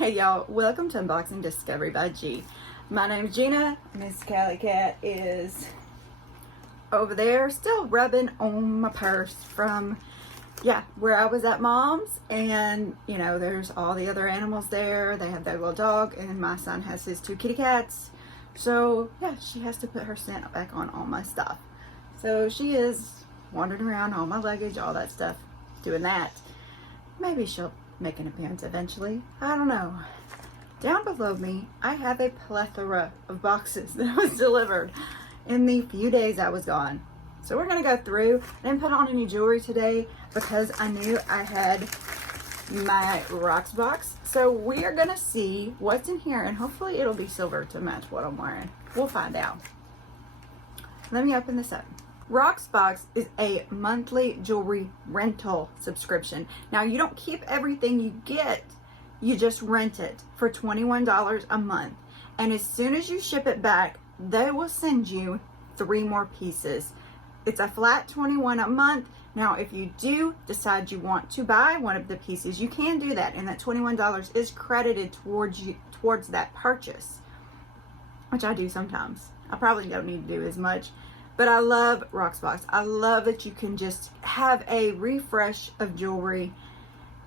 Hey y'all, welcome to Unboxing Discovery by G. My name's Gina. Miss Cali Cat is over there still rubbing on my purse from, where I was at Mom's. And, you know, there's all the other animals there. They have their little dog and my son has his 2 kitty cats. So, yeah, she has to put her scent back on all my stuff. So she is wandering around, all my luggage, all that stuff, doing that. Maybe she'll make an appearance eventually. I don't know. Down below me, I have a plethora of boxes that was delivered in the few days I was gone. So we're gonna go through. I didn't put on any jewelry today because I knew I had my Rocksbox. So we are gonna see what's in here, and hopefully it'll be silver to match what I'm wearing. We'll find out. Let me open this up. Rocksbox is a monthly jewelry rental subscription. Now, you don't keep everything you get, you just rent it for $21 a month. And as soon as you ship it back, they will send you 3 more pieces. It's a flat $21 a month. Now, if you do decide you want to buy one of the pieces, you can do that, and that $21 is credited towards that purchase, which I do sometimes. I probably don't need to do as much. But I love Rocksbox. I love that you can just have a refresh of jewelry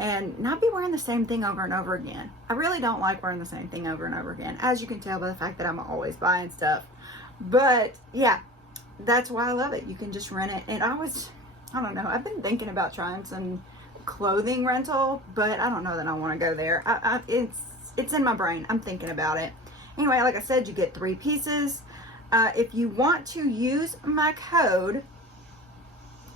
and not be wearing the same thing over and over again. I really don't like wearing the same thing over and over again, as you can tell by the fact that I'm always buying stuff. But yeah, that's why I love it. You can just rent it. And I don't know, I've been thinking about trying some clothing rental, but I don't know that I want to go there. It's in my brain. I'm thinking about it. Anyway, like I said, you get 3 pieces. If you want to use my code,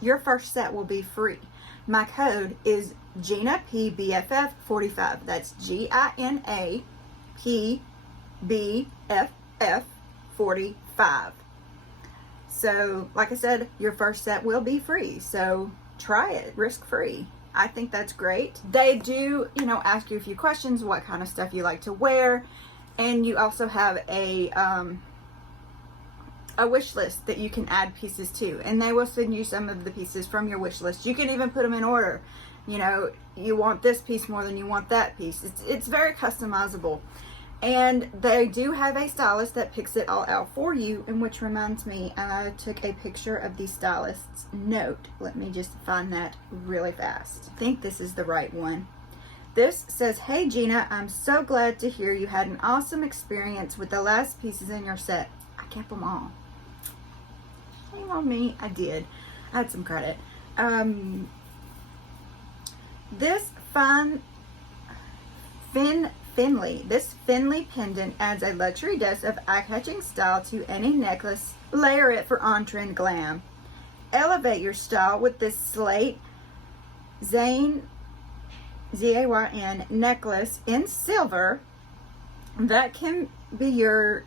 your first set will be free. My code is GinaPBFF45. That's GinaPBFF45. So, like I said, your first set will be free. So, try it, risk free. I think that's great. They do, ask you a few questions, what kind of stuff you like to wear. And you also have a wish list that you can add pieces to, and they will send you some of the pieces from your wish list. You can even put them in order. You want this piece more than you want that piece. It's very customizable, and they do have a stylist that picks it all out for you. And which reminds me, I took a picture of the Stylists Note. Let me just find that really fast. I think this is the right one. This says, "Hey Gina, I'm so glad to hear you had an awesome experience with the last pieces in your set. I kept them all." Shame on me, I had some credit. This Finley pendant adds a luxury dose of eye-catching style to any necklace. Layer it for on-trend glam. Elevate your style with this slate Zayn Z-A-Y-N necklace in silver that can be your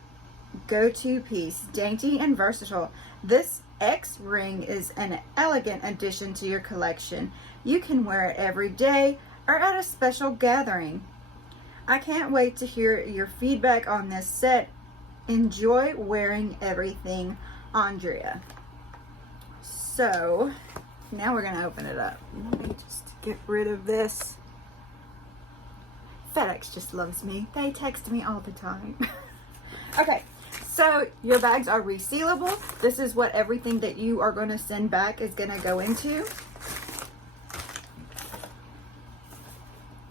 go-to piece, dainty and versatile. This X ring is an elegant addition to your collection. You can wear it every day or at a special gathering. I can't wait to hear your feedback on this set. Enjoy wearing everything, Andrea. So now we're gonna open it up. Let me just get rid of this. FedEx just loves me. They text me all the time. Okay. So your bags are resealable. This is what everything that you are going to send back is going to go into.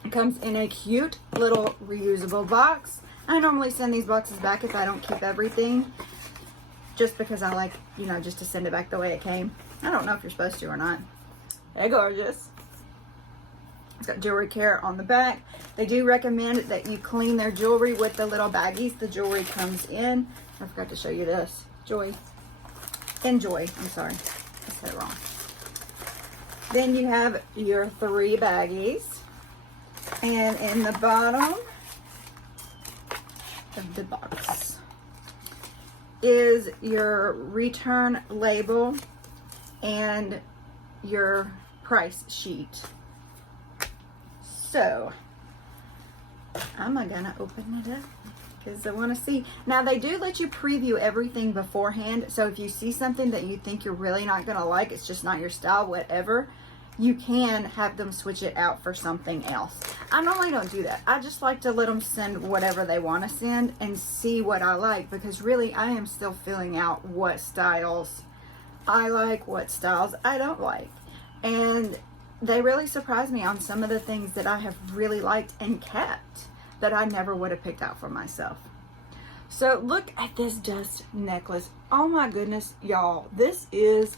It comes in a cute little reusable box. I normally send these boxes back if I don't keep everything, just because I like, just to send it back the way it came. I don't know if you're supposed to or not. Hey, gorgeous. It's got jewelry care on the back. They do recommend that you clean their jewelry with the little baggies the jewelry comes in. I forgot to show you this. Enjoy. I'm sorry. I said it wrong. Then you have your 3 baggies. And in the bottom of the box is your return label and your price sheet. So I'm gonna open it up because I want to see. Now, they do let you preview everything beforehand. So if you see something that you think you're really not gonna like, it's just not your style, whatever, you can have them switch it out for something else. I normally don't do that. I just like to let them send whatever they want to send and see what I like, because really I am still filling out what styles I like, what styles I don't like. And they really surprised me on some of the things that I have really liked and kept that I never would have picked out for myself. So look at this dust necklace. Oh my goodness, y'all. This is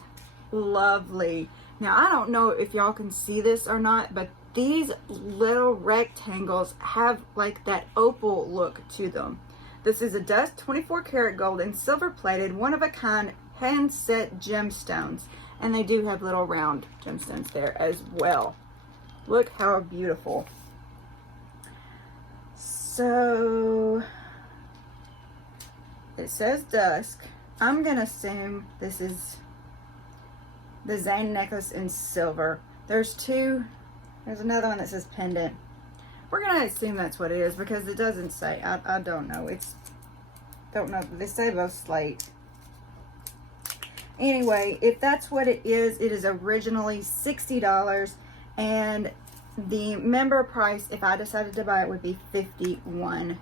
lovely. Now, I don't know if y'all can see this or not, but these little rectangles have like that opal look to them. This is a dust 24 karat gold and silver plated, one of a kind, hand set gemstones. And they do have little round gemstones there as well. Look how beautiful. So it says dusk. I'm gonna assume this is the Zane necklace in silver. There's another one that says pendant. We're gonna assume that's what it is because it doesn't say. I don't know. Don't know. They say both slate. Anyway, if that's what it is originally $60, and the member price, if I decided to buy it, would be $51.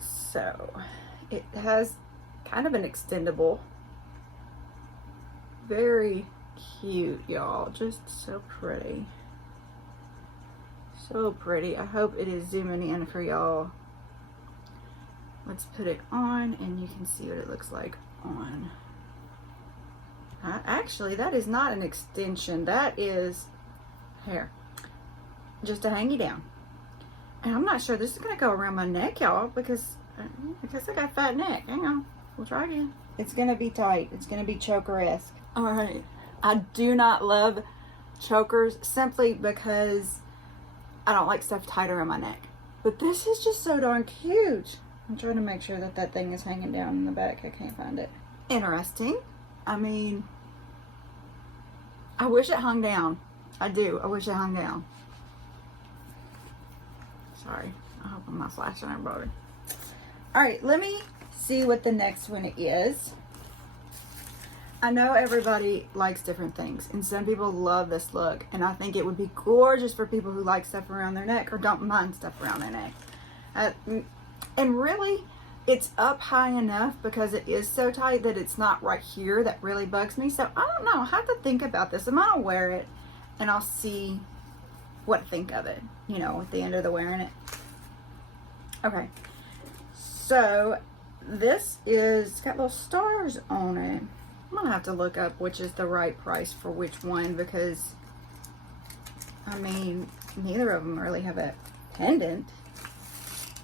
So it has kind of an extendable. Very cute, y'all. Just so pretty. So pretty. I hope it is zooming in for y'all. Let's put it on and you can see what it looks like on. Actually, that is not an extension. That is hair. Just to hang you down. And I'm not sure this is going to go around my neck, y'all, because I guess I got a fat neck. Hang on. We'll try again. It's going to be tight. It's going to be choker-esque. Alright. I do not love chokers simply because I don't like stuff tight around my neck. But this is just so darn cute. I'm trying to make sure that that thing is hanging down in the back. I can't find it. Interesting. I mean, I wish it hung down. I do. I wish it hung down. Sorry. I hope I'm not flashing everybody. Alright, let me see what the next one is. I know everybody likes different things, and some people love this look, and I think it would be gorgeous for people who like stuff around their neck or don't mind stuff around their neck. And really, it's up high enough because it is so tight that it's not right here that really bugs me. So I don't know. I have to think about this. I'm going to wear it, and I'll see what I think of it, you know, at the end of the wearing it. Okay. So this is got little stars on it. I'm gonna have to look up which is the right price for which one, because I mean, neither of them really have a pendant.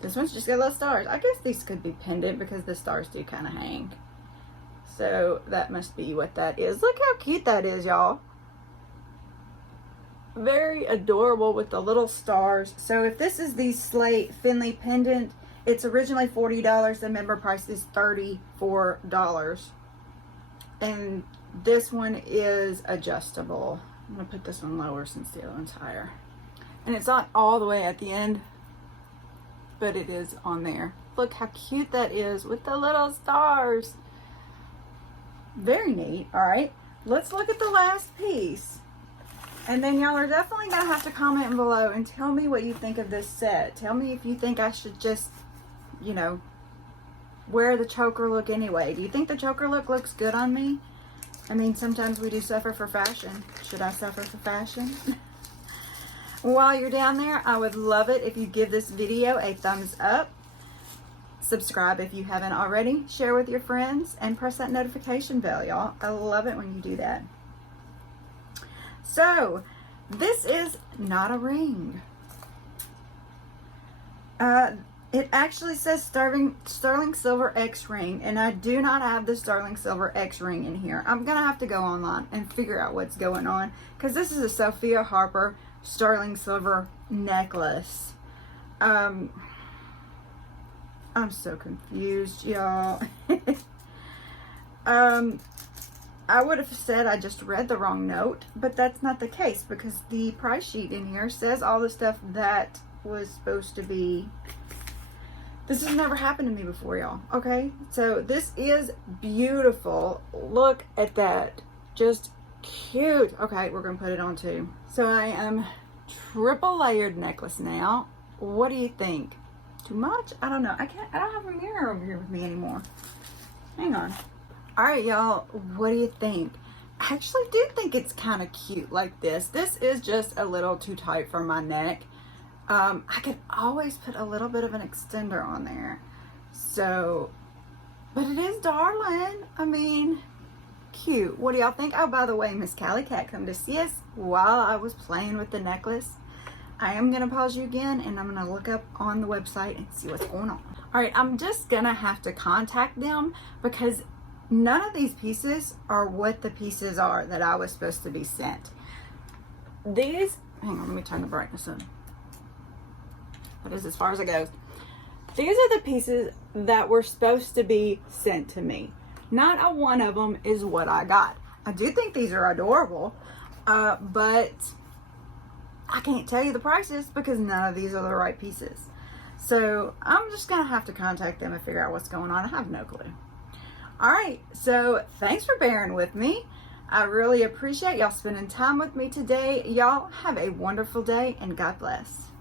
This one's just got little stars. I guess these could be pendant because the stars do kind of hang. So that must be what that is. Look how cute that is, y'all. Very adorable with the little stars. So if this is the Slate Finley pendant, it's originally $40. The member price is $34. And this one is adjustable. I'm going to put this one lower since the other one's higher. And it's not all the way at the end, but it is on there. Look how cute that is with the little stars. Very neat. All right, let's look at the last piece. And then y'all are definitely going to have to comment below and tell me what you think of this set. Tell me if you think I should just, you know, wear the choker look anyway. Do you think the choker look looks good on me? I mean, sometimes we do suffer for fashion. Should I suffer for fashion? While you're down there, I would love it if you give this video a thumbs up. Subscribe if you haven't already. Share with your friends and press that notification bell, y'all. I love it when you do that. So, this is not a ring. It actually says Sterling Silver X ring, and I do not have the Sterling Silver X ring in here. I'm going to have to go online and figure out what's going on, because this is a Sophia Harper Sterling Silver necklace. I'm so confused, y'all. I would have said I just read the wrong note, but that's not the case, because the price sheet in here says all the stuff that was supposed to be This has never happened to me before, y'all. Okay, so this is beautiful. Look at that, just cute. Okay, we're gonna put it on too. So I am triple layered necklace now. What do you think? Too much? I don't know. I don't have a mirror over here with me anymore. Hang on. All right, y'all, what do you think? I actually do think it's kind of cute like this. This is just a little too tight for my neck. I could always put a little bit of an extender on there. So, but it is darling. I mean, cute. What do y'all think? Oh, by the way, Miss Callie Cat come to see us while I was playing with the necklace. I am going to pause you again and I'm going to look up on the website and see what's going on. All right, I'm just going to have to contact them because none of these pieces are what the pieces are that I was supposed to be sent. These, hang on, let me turn the brightness on. That is as far as it goes. These are the pieces that were supposed to be sent to me. Not a one of them is what I got. I do think these are adorable, but I can't tell you the prices because none of these are the right pieces. So I'm just gonna have to contact them and figure out what's going on. I have no clue. All right, so thanks for bearing with me. I really appreciate y'all spending time with me today. Y'all have a wonderful day and God bless.